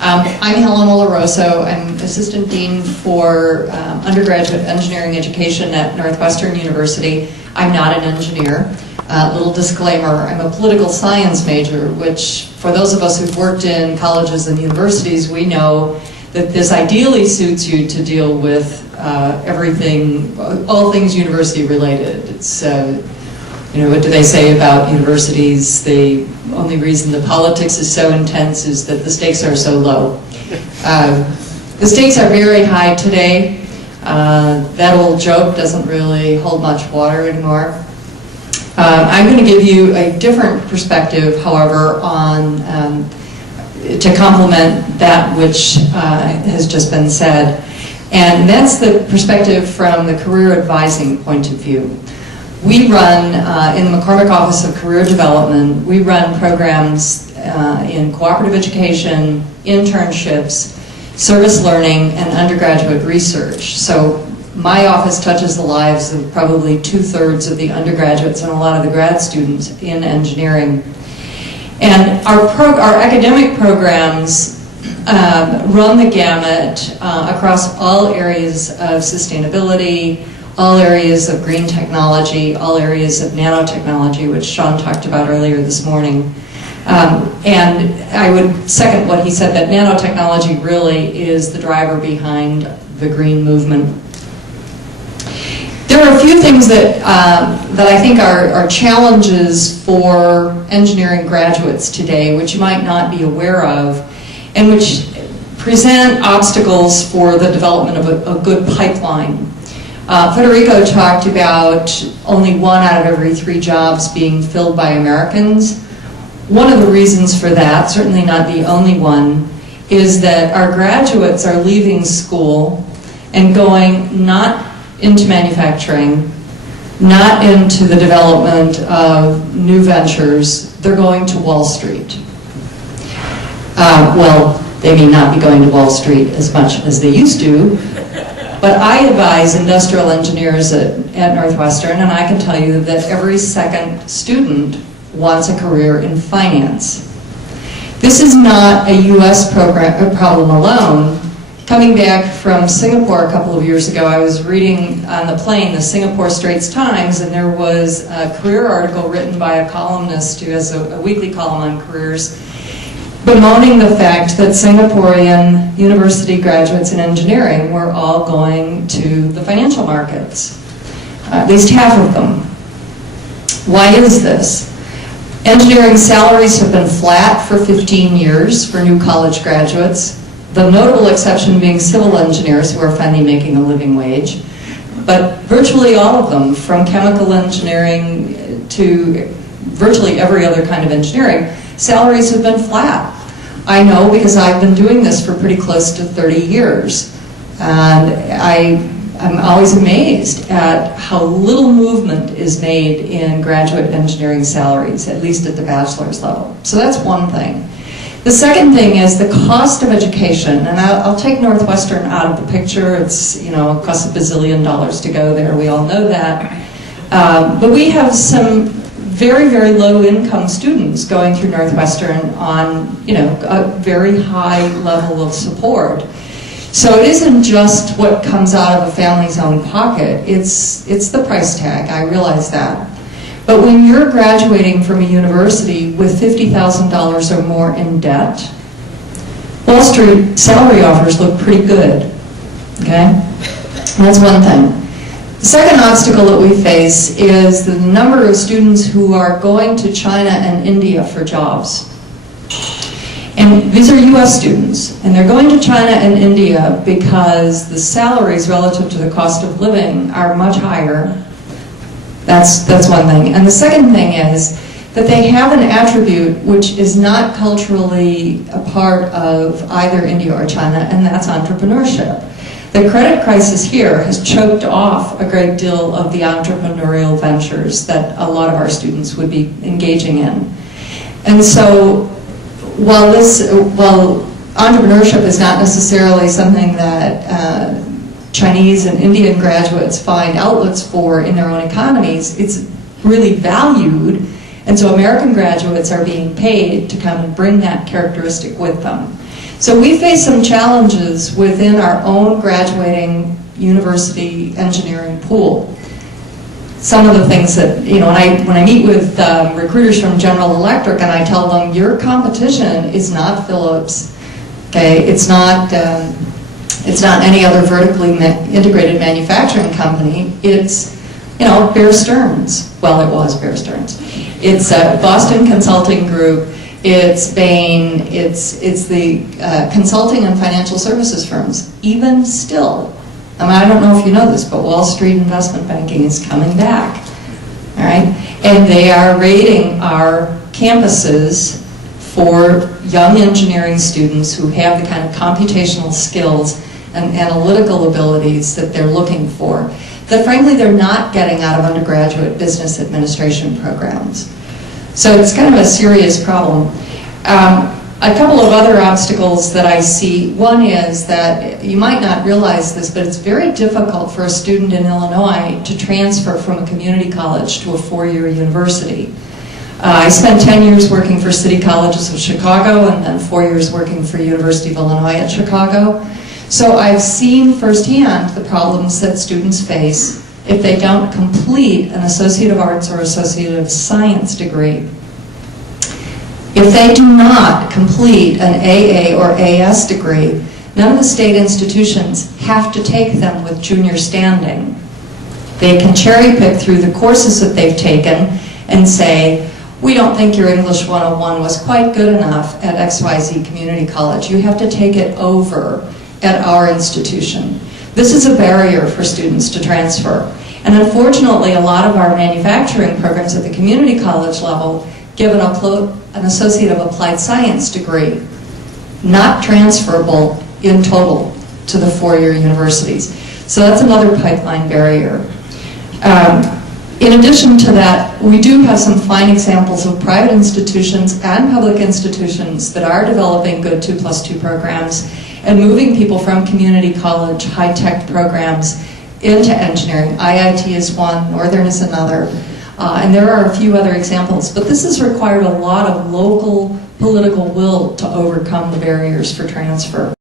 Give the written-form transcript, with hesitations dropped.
I'm Helen Oloroso. I'm Assistant Dean for Undergraduate Engineering Education at Northwestern University. I'm not an engineer. Little disclaimer, I'm a political science major, which for those of us who've worked in colleges and universities, we know that this ideally suits you to deal with everything, all things university related. It's, what do they say about universities? The only reason the politics is so intense is that the stakes are so low. The stakes are very high today. That old joke doesn't really hold much water anymore. I'm going to give you a different perspective, however, on to complement that which has just been said. And that's the perspective from the career advising point of view. We run, in the McCormick Office of Career Development, we run programs in cooperative education, internships, service learning, and undergraduate research. So my office touches the lives of probably 2/3 of the undergraduates and a lot of the grad students in engineering. And our academic programs run the gamut across all areas of sustainability, all areas of green technology, all areas of nanotechnology, which Sean talked about earlier this morning. And I would second what he said, that nanotechnology really is the driver behind the green movement. There are a few things that I think are challenges for engineering graduates today, which you might not be aware of, and which present obstacles for the development of a good pipeline. Federico talked about only 1 out of every 3 jobs being filled by Americans. One of the reasons for that, certainly not the only one, is that our graduates are leaving school and going not into manufacturing, not into the development of new ventures, they're going to Wall Street. Well, they may not be going to Wall Street as much as they used to, but I advise industrial engineers at Northwestern, and I can tell you that every second student wants a career in finance. This is not a US problem alone. Coming back from Singapore a couple of years ago, I was reading on the plane the Singapore Straits Times, and there was a career article written by a columnist who has a weekly column on careers, bemoaning the fact that Singaporean university graduates in engineering were all going to the financial markets, at least half of them. Why is this? Engineering salaries have been flat for 15 years for new college graduates, the notable exception being civil engineers who are finally making a living wage. But virtually all of them, from chemical engineering to virtually every other kind of engineering, salaries have been flat. I know because I've been doing this for pretty close to 30 years. And I'm always amazed at how little movement is made in graduate engineering salaries, at least at the bachelor's level. So that's one thing. The second thing is the cost of education, and I'll take Northwestern out of the picture. It's, it costs $1 bazillion to go there, we all know that. But we have some very, very low income students going through Northwestern on, a very high level of support. So it isn't just what comes out of a family's own pocket, it's the price tag, I realize that. But when you're graduating from a university with $50,000 or more in debt, Wall Street salary offers look pretty good, okay? That's one thing. The second obstacle that we face is the number of students who are going to China and India for jobs. And these are US students, and they're going to China and India because the salaries relative to the cost of living are much higher. That's one thing. And the second thing is that they have an attribute which is not culturally a part of either India or China, and that's entrepreneurship. The credit crisis here has choked off a great deal of the entrepreneurial ventures that a lot of our students would be engaging in. And so while entrepreneurship is not necessarily something that Chinese and Indian graduates find outlets for in their own economies, it's really valued, and so American graduates are being paid to come and bring that characteristic with them. So we face some challenges within our own graduating university engineering pool. Some of the things that, you know, when I meet with recruiters from General Electric and I tell them, your competition is not Philips, okay? It's not any other vertically integrated manufacturing company. It's, you know, Bear Stearns. Well, it was Bear Stearns. It's Boston Consulting Group. It's Bain. It's the consulting and financial services firms. Even still, I mean, I don't know if you know this, but Wall Street investment banking is coming back. All right, and they are rating our campuses for young engineering students who have the kind of computational skills and analytical abilities that they're looking for, that frankly they're not getting out of undergraduate business administration programs. So it's kind of a serious problem. A couple of other obstacles that I see, one is that you might not realize this, but it's very difficult for a student in Illinois to transfer from a community college to a four-year university. I spent 10 years working for City Colleges of Chicago and then 4 years working for University of Illinois at Chicago. So I've seen firsthand the problems that students face if they don't complete an Associate of Arts or Associate of Science degree. If they do not complete an AA or AS degree, none of the state institutions have to take them with junior standing. They can cherry pick through the courses that they've taken and say, we don't think your English 101 was quite good enough at XYZ Community College. You have to take it over at our institution. This is a barrier for students to transfer. And unfortunately, a lot of our manufacturing programs at the community college level give an Associate of Applied Science degree, not transferable in total to the four-year universities. So that's another pipeline barrier. In addition to that, we do have some fine examples of private institutions and public institutions that are developing good 2+2 programs and moving people from community college high-tech programs into engineering. IIT is one, Northern is another, and there are a few other examples. But this has required a lot of local political will to overcome the barriers for transfer.